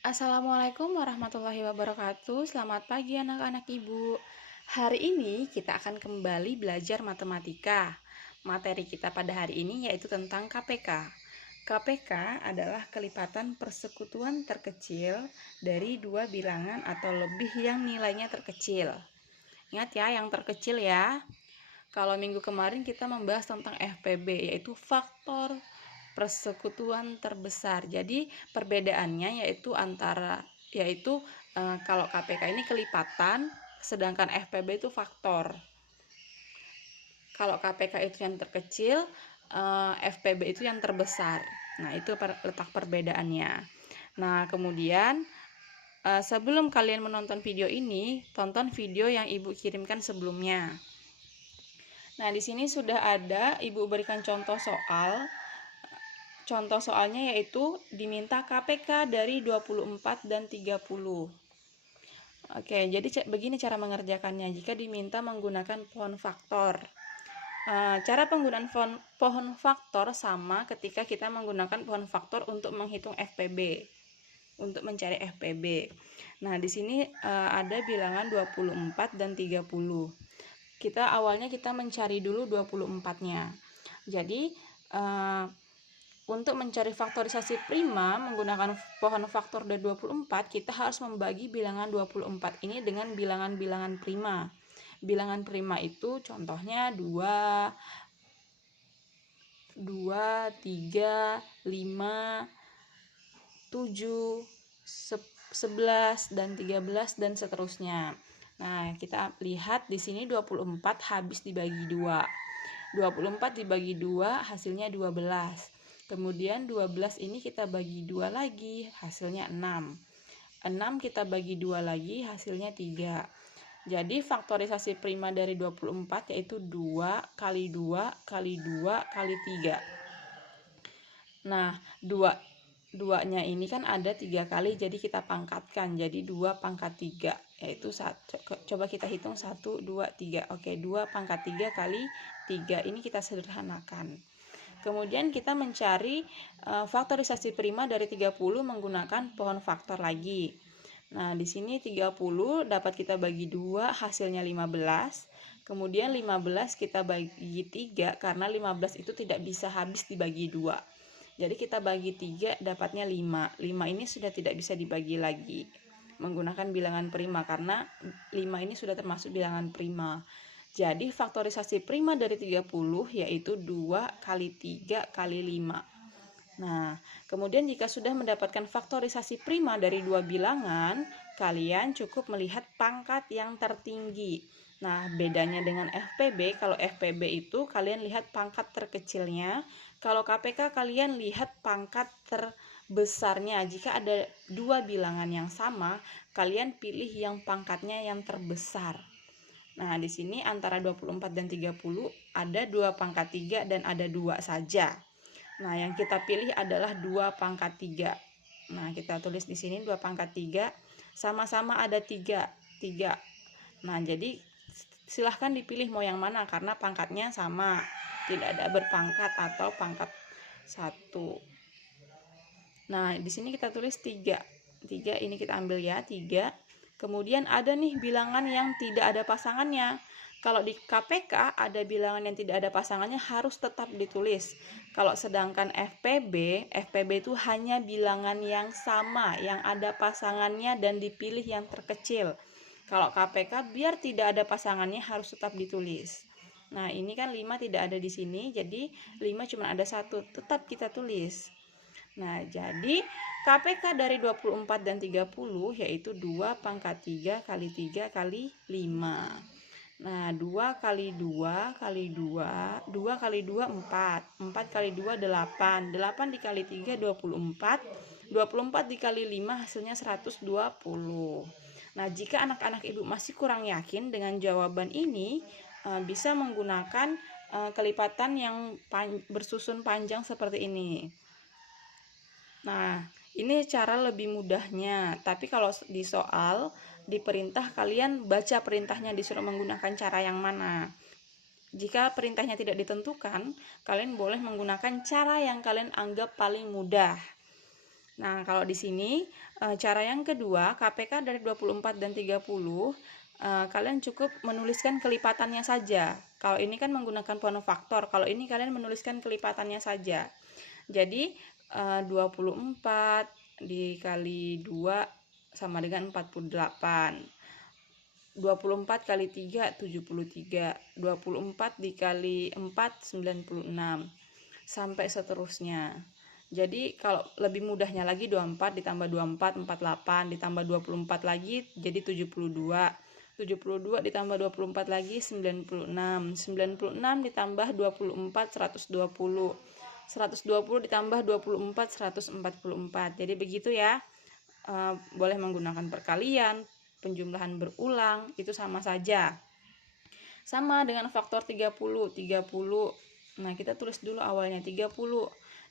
Assalamualaikum warahmatullahi wabarakatuh. Selamat pagi anak-anak ibu. Hari ini kita akan kembali belajar matematika. Materi kita pada hari ini yaitu tentang KPK. KPK adalah kelipatan persekutuan terkecil dari dua bilangan atau lebih yang nilainya terkecil. Ingat ya, yang terkecil ya. Kalau minggu kemarin kita membahas tentang FPB, yaitu faktor persekutuan terbesar. Jadi perbedaannya yaitu kalau KPK ini kelipatan, sedangkan FPB itu faktor. Kalau KPK itu yang terkecil, FPB itu yang terbesar. Nah, itu letak perbedaannya. Nah, kemudian sebelum kalian menonton video ini, tonton video yang ibu kirimkan sebelumnya. Nah, di sini sudah ada ibu berikan contoh soal. Contoh soalnya yaitu diminta KPK dari 24 dan 30. Oke, jadi begini cara mengerjakannya jika diminta menggunakan pohon faktor. Cara penggunaan pohon faktor sama ketika kita menggunakan pohon faktor untuk menghitung FPB, untuk mencari FPB. Nah, di sini ada bilangan 24 dan 30. Awalnya kita mencari dulu 24-nya. Jadi untuk mencari faktorisasi prima menggunakan pohon faktor dari 24, kita harus membagi bilangan 24 ini dengan bilangan-bilangan prima. Bilangan prima itu contohnya 2, 3, 5, 7, 11, dan 13, dan seterusnya. Nah, kita lihat di sini 24 habis dibagi 2. 24 dibagi 2 hasilnya 12. Kemudian 12 ini kita bagi 2 lagi, hasilnya 6. 6 kita bagi 2 lagi, hasilnya 3. Jadi faktorisasi prima dari 24 yaitu 2 kali 2 kali 2 kali 3. Nah, 2-nya ini kan ada 3 kali, jadi kita pangkatkan. Jadi 2 pangkat 3, yaitu coba kita hitung 1, 2, 3. Oke, 2 pangkat 3 kali 3, ini kita sederhanakan. Kemudian kita mencari faktorisasi prima dari 30 menggunakan pohon faktor lagi. Nah, di sini 30 dapat kita bagi 2, hasilnya 15. Kemudian 15 kita bagi 3 karena 15 itu tidak bisa habis dibagi 2. Jadi kita bagi 3 dapatnya 5. 5 ini sudah tidak bisa dibagi lagi menggunakan bilangan prima karena 5 ini sudah termasuk bilangan prima. Jadi faktorisasi prima dari 30 yaitu 2 kali 3 kali 5. Nah, kemudian jika sudah mendapatkan faktorisasi prima dari dua bilangan, kalian cukup melihat pangkat yang tertinggi. Nah, bedanya dengan FPB, kalau FPB itu kalian lihat pangkat terkecilnya, kalau KPK kalian lihat pangkat terbesarnya. Jika ada dua bilangan yang sama, kalian pilih yang pangkatnya yang terbesar. Nah, di sini antara 24 dan 30 ada 2 pangkat 3 dan ada 2 saja. Nah, yang kita pilih adalah 2 pangkat 3. Nah, kita tulis di sini 2 pangkat 3, sama-sama ada 3. Nah, jadi silahkan dipilih mau yang mana karena pangkatnya sama. Tidak ada berpangkat atau pangkat 1. Nah, di sini kita tulis 3. 3 ini kita ambil ya, 3. Kemudian ada nih bilangan yang tidak ada pasangannya. Kalau di KPK ada bilangan yang tidak ada pasangannya harus tetap ditulis. Kalau sedangkan FPB itu hanya bilangan yang sama, yang ada pasangannya dan dipilih yang terkecil. Kalau KPK biar tidak ada pasangannya harus tetap ditulis. Nah, ini kan 5 tidak ada di sini, jadi 5 cuma ada 1, tetap kita tulis. Nah, jadi KPK dari 24 dan 30 yaitu 2 pangkat 3 kali 3 kali 5. Nah, 2 kali 2 kali 2, 2 kali 2 4, 4 kali 2 8, 8 dikali 3 24, 24 dikali 5 hasilnya 120. Nah, jika anak-anak ibu masih kurang yakin dengan jawaban ini, bisa menggunakan kelipatan yang bersusun panjang seperti ini. Nah, ini cara lebih mudahnya. Tapi kalau di soal, di perintah kalian baca perintahnya disuruh menggunakan cara yang mana. Jika perintahnya tidak ditentukan, kalian boleh menggunakan cara yang kalian anggap paling mudah. Nah, kalau di sini cara yang kedua, KPK dari 24 dan 30, kalian cukup menuliskan kelipatannya saja. Kalau ini kan menggunakan ponofaktor, kalau ini kalian menuliskan kelipatannya saja. Jadi 24 dikali 2 sama dengan 48. 24 kali 3 73. 24 dikali 4 96 sampai seterusnya. Jadi kalau lebih mudahnya lagi 24 ditambah 24 48 ditambah 24 lagi jadi 72. 72 ditambah 24 lagi 96. 96 ditambah 24 120. 120 ditambah 24 144. Jadi begitu ya. Boleh menggunakan perkalian, penjumlahan berulang, itu sama saja. Sama dengan faktor 30. 30. Nah, kita tulis dulu awalnya 30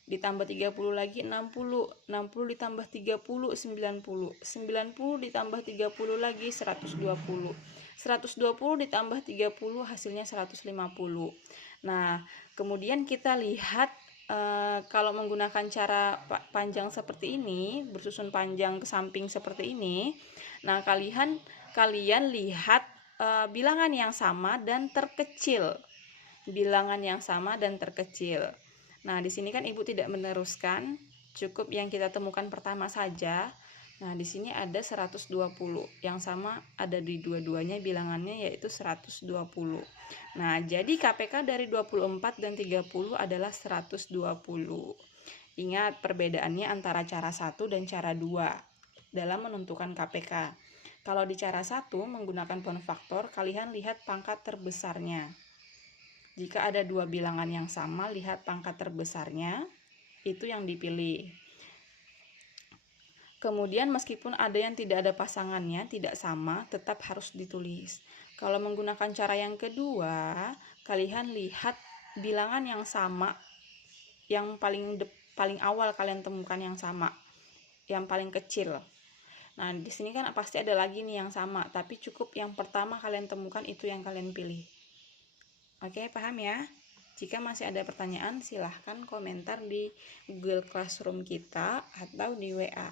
ditambah 30 lagi 60. 60 ditambah 30 90. 90 ditambah 30 lagi 120. 120 ditambah 30 hasilnya 150. Nah, kemudian kita lihat kalau menggunakan cara panjang seperti ini, bersusun panjang ke samping seperti ini. Nah, kalian lihat bilangan yang sama dan terkecil. Bilangan yang sama dan terkecil. Nah, di sini kan Ibu tidak meneruskan, cukup yang kita temukan pertama saja. Nah, di sini ada 120. Yang sama ada di dua-duanya bilangannya yaitu 120. Nah, jadi KPK dari 24 dan 30 adalah 120. Ingat perbedaannya antara cara 1 dan cara 2 dalam menentukan KPK. Kalau di cara 1 menggunakan ponofaktor, kalian lihat pangkat terbesarnya. Jika ada dua bilangan yang sama, lihat pangkat terbesarnya, itu yang dipilih. Kemudian meskipun ada yang tidak ada pasangannya, tidak sama, tetap harus ditulis. Kalau menggunakan cara yang kedua, kalian lihat bilangan yang sama, yang paling awal kalian temukan yang sama, yang paling kecil. Nah, di sini kan pasti ada lagi nih yang sama, tapi cukup yang pertama kalian temukan itu yang kalian pilih. Oke, paham ya? Jika masih ada pertanyaan, silahkan komentar di Google Classroom kita atau di WA.